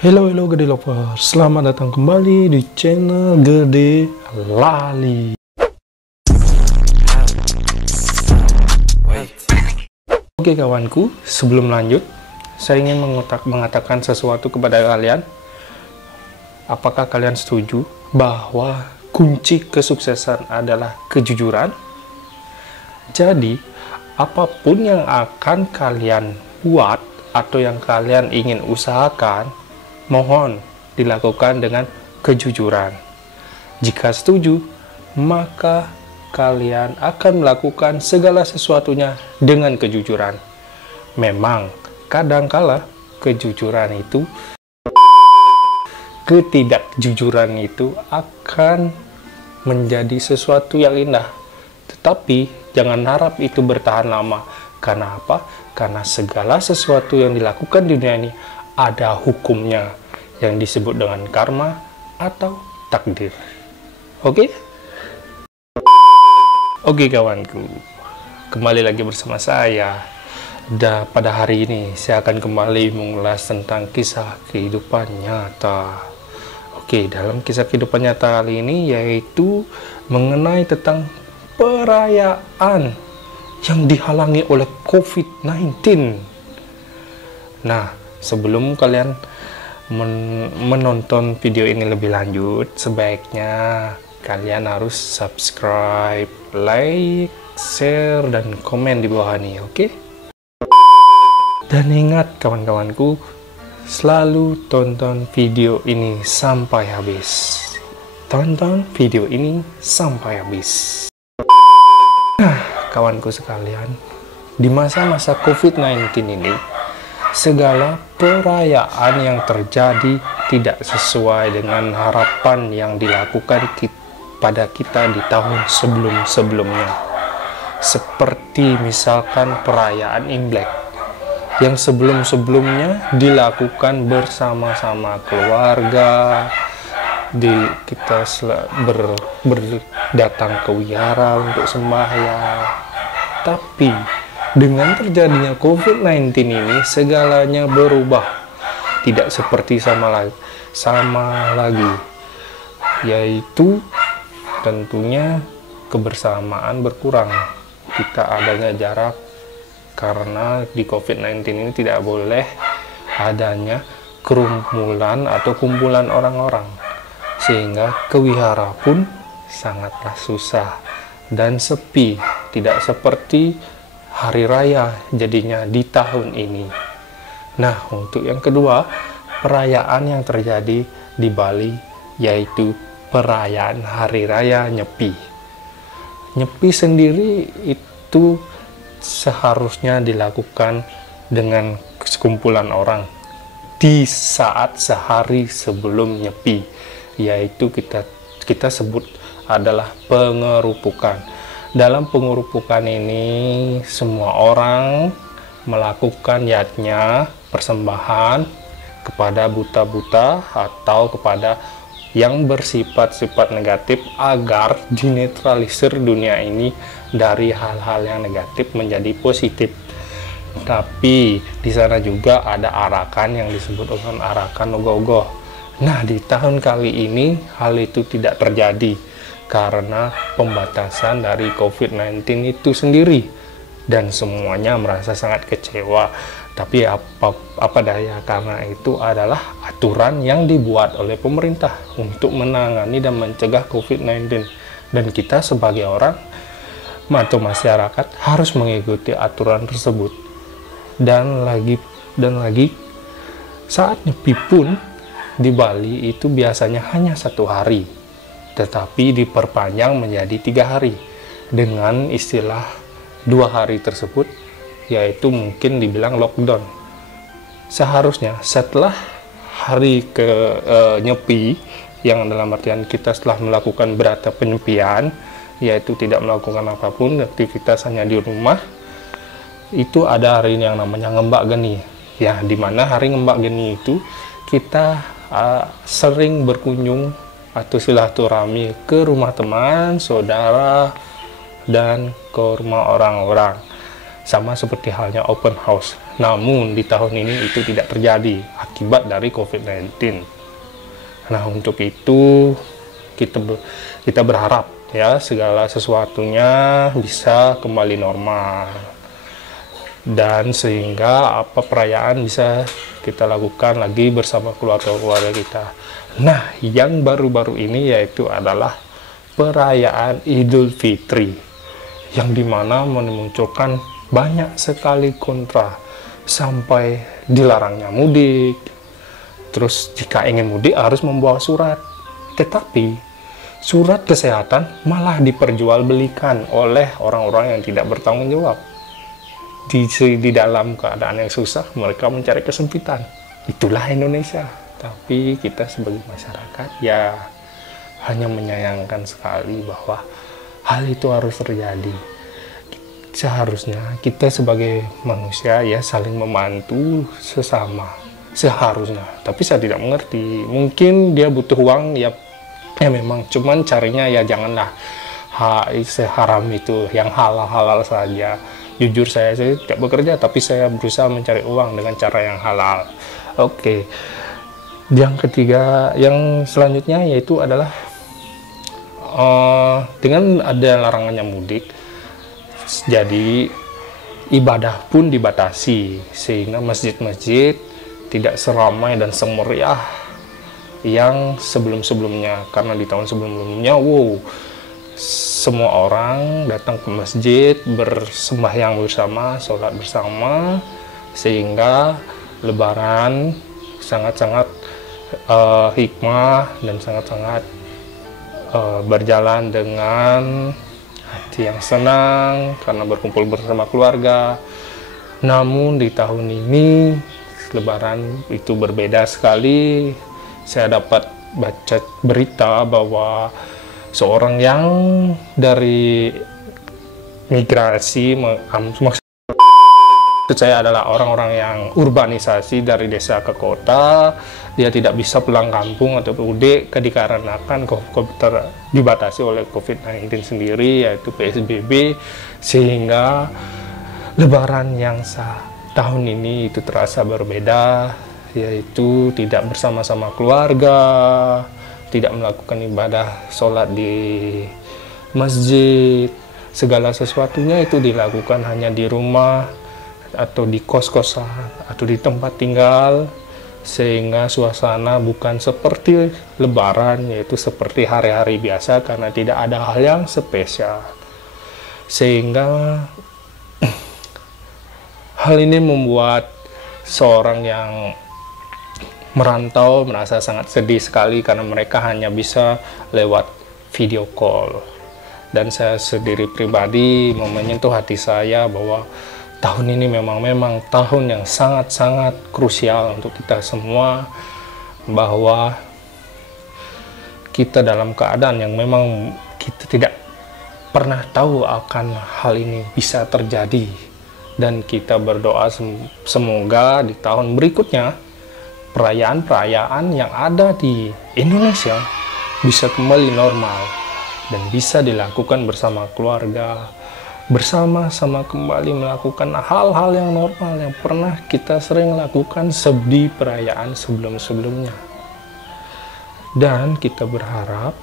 Hello Gede Lover, selamat datang kembali di channel Gede Lali. Oke kawanku, sebelum lanjut, saya ingin mengatakan sesuatu kepada kalian. Apakah kalian setuju bahwa kunci kesuksesan adalah kejujuran? Jadi, apapun yang akan kalian buat atau yang kalian ingin usahakan, mohon dilakukan dengan kejujuran. Jika setuju, maka kalian akan melakukan segala sesuatunya dengan kejujuran. Memang, kadangkala ketidakjujuran itu akan menjadi sesuatu yang indah. Tetapi, jangan harap itu bertahan lama. Karena apa? Karena segala sesuatu yang dilakukan di dunia ini ada hukumnya yang disebut dengan karma atau takdir. Oke? Oke kawanku, kembali lagi bersama saya. Pada hari ini saya akan kembali mengulas tentang kisah kehidupan nyata. Oke, dalam kisah kehidupan nyata kali ini yaitu mengenai tentang perayaan yang dihalangi oleh COVID-19. Nah, sebelum kalian menonton video ini lebih lanjut, sebaiknya kalian harus subscribe, like, share, dan komen di bawah ini, oke? Dan ingat kawan-kawanku, selalu tonton video ini sampai habis. Tonton video ini sampai habis. Nah, kawanku sekalian, di masa-masa COVID-19 ini, segala perayaan yang terjadi tidak sesuai dengan harapan yang dilakukan pada kita di tahun sebelum-sebelumnya. Seperti misalkan perayaan Imlek yang sebelum-sebelumnya dilakukan bersama-sama keluarga, kita berdatang ke wihara untuk sembahyang. Tapi dengan terjadinya COVID-19 ini, segalanya berubah. Tidak seperti sama lagi. Yaitu tentunya kebersamaan berkurang. Kita adanya jarak. Karena di COVID-19 ini tidak boleh adanya kerumunan atau kumpulan orang-orang. Sehingga ke wihara pun sangatlah susah dan sepi. Tidak seperti hari raya jadinya di tahun ini. Nah, untuk yang kedua, perayaan yang terjadi di Bali yaitu perayaan hari raya Nyepi. Nyepi sendiri itu seharusnya dilakukan dengan sekumpulan orang di saat sehari sebelum Nyepi, yaitu kita sebut adalah pengerupukan. Dalam pengerupukan ini, semua orang melakukan yatnya, persembahan kepada buta-buta atau kepada yang bersifat-sifat negatif agar dinetralisir dunia ini dari hal-hal yang negatif menjadi positif. Tapi di sana juga ada arakan yang disebut dengan arakan ogoh-ogoh. Nah, di tahun kali ini hal itu tidak terjadi karena pembatasan dari COVID-19 itu sendiri, dan semuanya merasa sangat kecewa. Tapi apa daya, karena itu adalah aturan yang dibuat oleh pemerintah untuk menangani dan mencegah COVID-19, dan kita sebagai orang atau masyarakat harus mengikuti aturan tersebut. Dan lagi saat Nyepi pun di Bali itu biasanya hanya 1 hari, tetapi diperpanjang menjadi 3 hari dengan istilah 2 hari tersebut yaitu mungkin dibilang lockdown. Seharusnya setelah hari Nyepi, yang dalam artian kita setelah melakukan berata penyepian, yaitu tidak melakukan apapun, aktivitas hanya di rumah, itu ada hari yang namanya Ngembak Geni, ya, dimana hari Ngembak Geni itu kita sering berkunjung atau silaturahmi ke rumah teman, saudara, dan ke rumah orang-orang. sama seperti halnya open house. Namun di tahun ini itu tidak terjadi akibat dari COVID-19. Nah, untuk itu kita berharap ya segala sesuatunya bisa kembali normal, dan sehingga perayaan bisa kita lakukan lagi bersama keluarga-keluarga kita. Nah, yang baru-baru ini yaitu adalah perayaan Idul Fitri, yang dimana memunculkan banyak sekali kontra, sampai dilarangnya mudik. Terus jika ingin mudik harus membawa surat, tetapi surat kesehatan malah diperjualbelikan oleh orang-orang yang tidak bertanggung jawab. Di dalam keadaan yang susah, mereka mencari kesempitan. Itulah Indonesia. Tapi kita sebagai masyarakat ya hanya menyayangkan sekali bahwa hal itu harus terjadi. Seharusnya kita sebagai manusia ya saling membantu sesama, seharusnya. Tapi saya tidak mengerti. Mungkin dia butuh uang ya memang, cuman carinya ya janganlah seharam itu, yang halal-halal saja. Jujur saya tidak bekerja, tapi saya berusaha mencari uang dengan cara yang halal. Oke. Yang ketiga, yang selanjutnya yaitu adalah dengan ada larangannya mudik, jadi ibadah pun dibatasi, sehingga masjid-masjid tidak seramai dan semeriah yang sebelum-sebelumnya. Karena di tahun sebelumnya, semua orang datang ke masjid, bersembahyang bersama, sholat bersama, sehingga Lebaran sangat-sangat hikmah dan sangat-sangat berjalan dengan hati yang senang karena berkumpul bersama keluarga. Namun di tahun ini Lebaran itu berbeda sekali. Saya dapat baca berita bahwa seorang yang dari migrasi, maksud saya adalah orang-orang yang urbanisasi dari desa ke kota, dia tidak bisa pulang kampung atau mudik dikarenakan dibatasi oleh COVID-19 sendiri, yaitu PSBB, sehingga Lebaran yang tahun ini itu terasa berbeda, yaitu tidak bersama-sama keluarga, tidak melakukan ibadah sholat di masjid, segala sesuatunya itu dilakukan hanya di rumah atau di kos-kosan atau di tempat tinggal, sehingga suasana bukan seperti Lebaran, yaitu seperti hari-hari biasa karena tidak ada hal yang spesial. Sehingga hal ini membuat seorang yang merantau merasa sangat sedih sekali karena mereka hanya bisa lewat video call. Dan saya sendiri pribadi menyentuh hati saya bahwa tahun ini memang tahun yang sangat-sangat krusial untuk kita semua, bahwa kita dalam keadaan yang memang kita tidak pernah tahu akan hal ini bisa terjadi, dan kita berdoa semoga di tahun berikutnya perayaan-perayaan yang ada di Indonesia bisa kembali normal dan bisa dilakukan bersama keluarga, bersama-sama kembali melakukan hal-hal yang normal yang pernah kita sering lakukan di perayaan sebelum-sebelumnya. Dan kita berharap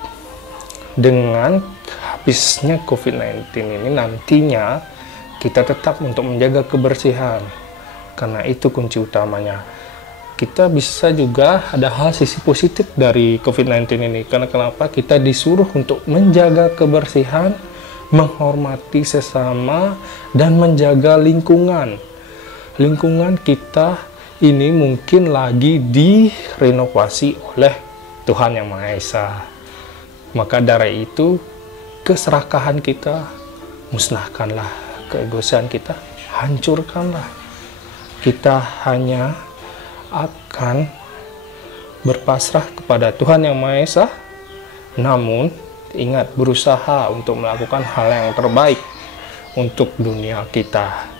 dengan habisnya COVID-19 ini nantinya kita tetap untuk menjaga kebersihan, karena itu kunci utamanya. Kita bisa juga ada hal sisi positif dari COVID-19 ini, karena kenapa kita disuruh untuk menjaga kebersihan, menghormati sesama, dan menjaga lingkungan. Lingkungan kita ini mungkin lagi direnovasi oleh Tuhan Yang Maha Esa. Maka dari itu, keserakahan kita musnahkanlah, keegoisan kita hancurkanlah. Kita hanya akan berpasrah kepada Tuhan Yang Maha Esa, namun ingat, berusaha untuk melakukan hal yang terbaik untuk dunia kita.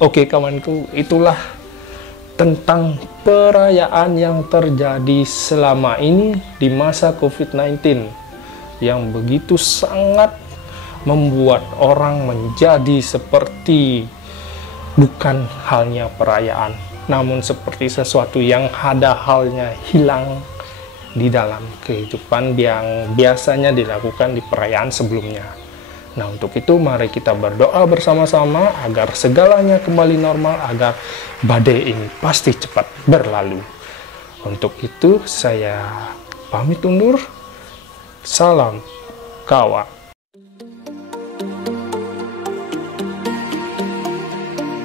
Oke kawanku, itulah tentang perayaan yang terjadi selama ini di masa COVID-19 yang begitu sangat membuat orang menjadi seperti bukan halnya perayaan, namun seperti sesuatu yang ada halnya hilang di dalam kehidupan yang biasanya dilakukan di perayaan sebelumnya. Nah, untuk itu mari kita berdoa bersama-sama agar segalanya kembali normal, agar badai ini pasti cepat berlalu. Untuk itu saya pamit undur. Salam kawan.